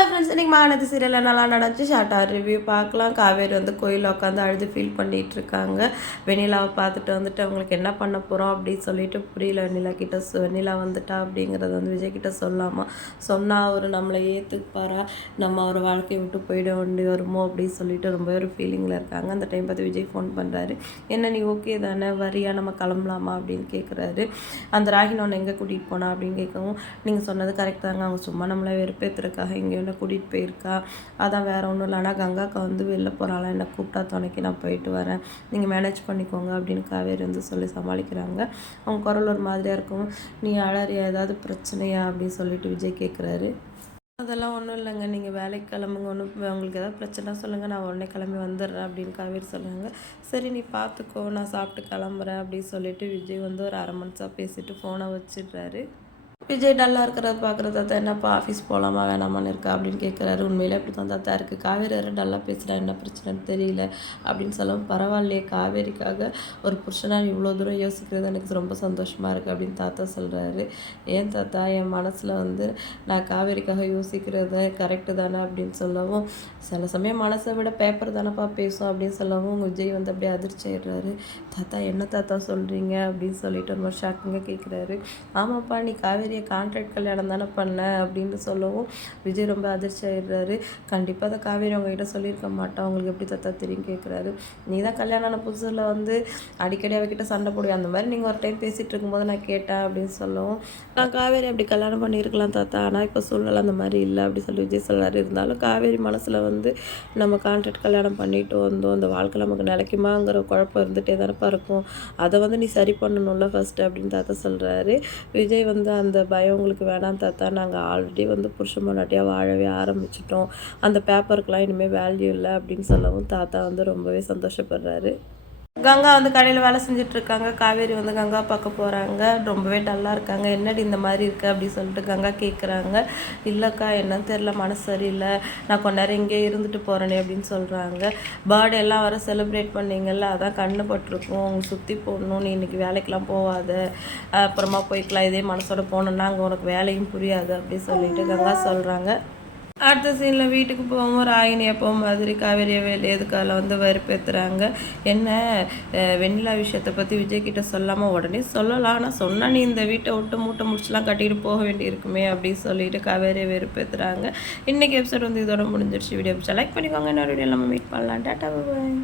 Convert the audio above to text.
Hello friends இன்றைக்கி மானது சீரியலில் நல்லா நடந்துச்சு ஷார்ட்டாக ரிவ்யூ பார்க்கலாம். காவேரி வந்து கோயிலில் உட்காந்து அழுது ஃபீல் பண்ணிகிட்டு இருக்காங்க. வெண்ணிலாவை பார்த்துட்டு வந்துட்டு அவங்களுக்கு என்ன பண்ண போகிறோம் அப்படின்னு சொல்லிட்டு புரியல வெண்ணிலா கிட்ட சொ- வெண்ணிலா வந்துட்டா? அப்படிங்கிறத வந்து விஜய் கிட்ட சொல்லாமா? சொன்னால் அவர் நம்மளை ஏற்றுப்பாரா நம்ம அவர் வாழ்க்கையை விட்டு போயிட வேண்டி வருமோ? அப்படின்னு சொல்லிட்டு ரொம்ப ஒரு ஃபீலிங்கில் இருக்காங்க. அந்த டைம் பார்த்து விஜய் ஃபோன் பண்ணுறாரு என்ன நீ ஓகே தானே? வரியா? நம்ம கிளம்பலாமா? அப்படின்னு கேட்குறாரு அந்த ராகின் எங்கே கூட்டிகிட்டு போனா? அப்படின்னு கேட்கவும் நீங்கள் சொன்னது கரெக்ட் தாங்க. அவங்க சும்மா நம்மளை வெறுப்பேற்றுறதுக்காக எங்கேயும் என்னை கூட்டிகிட்டு போயிருக்கா? அதான் வேறு ஒன்றும் இல்லை. ஆனால் கங்காக்கா வந்து வெளில போகிறாளா என்னை கூப்பிட்டா துணைக்கு நான் போயிட்டு வரேன். நீங்கள் மேனேஜ் பண்ணிக்கோங்க அப்படின்னு காவேரி வந்து சொல்லி சமாளிக்கிறாங்க. அவங்க குரல் ஒரு மாதிரியாக இருக்கும். நீ அழறியா? ஏதாவது பிரச்சனையா? அப்படின்னு சொல்லிட்டு விஜய் கேட்குறாரு அதெல்லாம் ஒன்றும் இல்லைங்க. நீங்கள் வேலைக்கு கிளம்புங்க. ஒன்றும் உங்களுக்கு ஏதாவது பிரச்சனை சொல்லுங்கள் நான் உடனே கிளம்பி வந்துடுறேன் அப்படின்னு காவேரி சொல்லுவாங்க சரி நீ பார்த்துக்கோ நான் சாப்பிட்டு கிளம்புறேன் அப்படின்னு சொல்லிட்டு விஜய் வந்து ஒரு அரை மணிச்சா பேசிட்டு ஃபோனை வச்சிடுறாரு. விஜய் டல்லாக இருக்கிறத பார்க்குற தாத்தா என்னப்பா ஆஃபீஸ் போகலாமா வேணாமான்னு இருக்கா அப்படின்னு கேட்குறாரு உண்மையிலே அப்படி தான் தாத்தா இருக்குது காவேரி வேறு டல்லாக பேசுகிறா என்ன பிரச்சனைன்னு தெரியல அப்படின்னு சொல்லவும் பரவாயில்லையே காவேரிக்காக ஒரு புருஷனாக இவ்வளோ தூரம் யோசிக்கிறது எனக்கு ரொம்ப சந்தோஷமாக இருக்குது அப்படின்னு தாத்தா சொல்கிறாரு ஏன் தாத்தா என் மனசில் வந்து நான் காவேரிக்காக யோசிக்கிறது கரெக்டு தானே அப்படின்னு சொல்லவும் சில சமயம் மனசை விட பேப்பர் தானேப்பா பேசும் அப்படின்னு சொல்லவும் விஜய் வந்து அப்படியே அதிர்ச்சி ஆயிடுறாரு. தாத்தா என்ன தாத்தா சொல்கிறீங்க அப்படின்னு சொல்லிட்டு ஒரு மாதிரி ஷாக்கிங்காக கேட்குறாரு ஆமாப்பா நீ காவேரியை கான்ட்ராக்ட் கல்யாணம் தானே பண்ண அப்படின்னு சொல்லவும் விஜய் ரொம்ப அதிர்ச்சி ஆயிடுறாரு. கண்டிப்பாக அதை காவேரி அவங்ககிட்ட சொல்லியிருக்க மாட்டோம் அவங்களுக்கு எப்படி தாத்தா தெரியும் கேட்குறாரு நீ தான் கல்யாணம் ஆன புதுசில் வந்து அடிக்கடி அவகிட்ட சண்டை போடுவேன் அந்த மாதிரி நீங்கள் ஒரு டைம் பேசிகிட்டு இருக்கும்போது நான் கேட்டேன் அப்படின்னு சொல்லவும் நான் காவேரி அப்படி கல்யாணம் பண்ணியிருக்கலாம் தாத்தா. ஆனால் இப்போ சூழ்நிலை அந்த மாதிரி இல்லை அப்படி சொல்லி விஜய் சொல்கிறாரு இருந்தாலும் காவேரி மனசில் வந்து நம்ம கான்ட்ராக்ட் கல்யாணம் பண்ணிட்டு வந்தோம். அந்த வாழ்க்கை நமக்கு நிலைக்குமாங்கிற குழப்பம் இருந்துகிட்டே தானப்பா இருக்கும் அதை வந்து நீ சரி பண்ணணும்ல ஃபஸ்ட்டு அப்படின்னு தாத்தா சொல்கிறாரு விஜய் வந்து அந்த பயம் உங்களுக்கு வேணாம் தாத்தா. நாங்கள் ஆல்ரெடி வந்து புருஷன் பொண்டாட்டியாக வாழவே ஆரம்பிச்சிட்டோம். அந்த பேப்பருக்கெலாம் இனிமேல் வேல்யூ இல்லை அப்படின்னு சொல்லவும் தாத்தா வந்து ரொம்பவே சந்தோஷப்படுறாரு. கங்கா வந்து கடையில் வேலை செஞ்சுட்டு இருக்காங்க காவேரி வந்து கங்கா பார்க்க போகிறாங்க ரொம்பவே டல்லாக இருக்காங்க. என்னடி இந்த மாதிரி இருக்குது அப்படின்னு சொல்லிட்டு கங்கா கேட்குறாங்க இல்லைக்கா என்னன்னு தெரில மனசு சரியில்லை. நான் கொஞ்ச நேரம் இங்கே இருந்துட்டு போகிறேனே அப்படின்னு சொல்கிறாங்க பர்த்டே எல்லாம் வர செலிப்ரேட் பண்ணீங்கல்ல? அதான் கண்ணு பட்டிருக்கும். உங்க சுற்றி போடணும். நீ இன்னைக்கு வேலைக்கெலாம் போகாத அப்புறமா போய்க்கலாம். இதே மனசோட போனோன்னா அங்கே உனக்கு வேலையும் புரியாது அப்படின்னு சொல்லிட்டு கங்கா சொல்கிறாங்க அடுத்த சீனில் வீட்டுக்கு போகும்போது ராகினி எப்போ மாதிரி காவேரியை வேலை எதுக்கால வந்து வெறுப்பேற்றுறாங்க என்ன? வெண்ணிலா விஷயத்தை பற்றி விஜய்கிட்ட சொல்லாமல் உடனே சொல்லலாம். ஆனால் சொன்னால் நீ இந்த வீட்டை விட்டு மூட்டை முடிச்சுலாம் கட்டிட்டு போக வேண்டியிருக்குமே அப்படின்னு சொல்லிட்டு காவேரியை வெறுப்பேற்றுறாங்க இன்றைக்கி எபிசோட் வந்து இதோட முடிஞ்சிருச்சு. வீடியோ லைக் பண்ணிக்கோங்க. இன்னொரு வீடியோ நம்ம மீட் பண்ணலாம். டாட்டா பாய்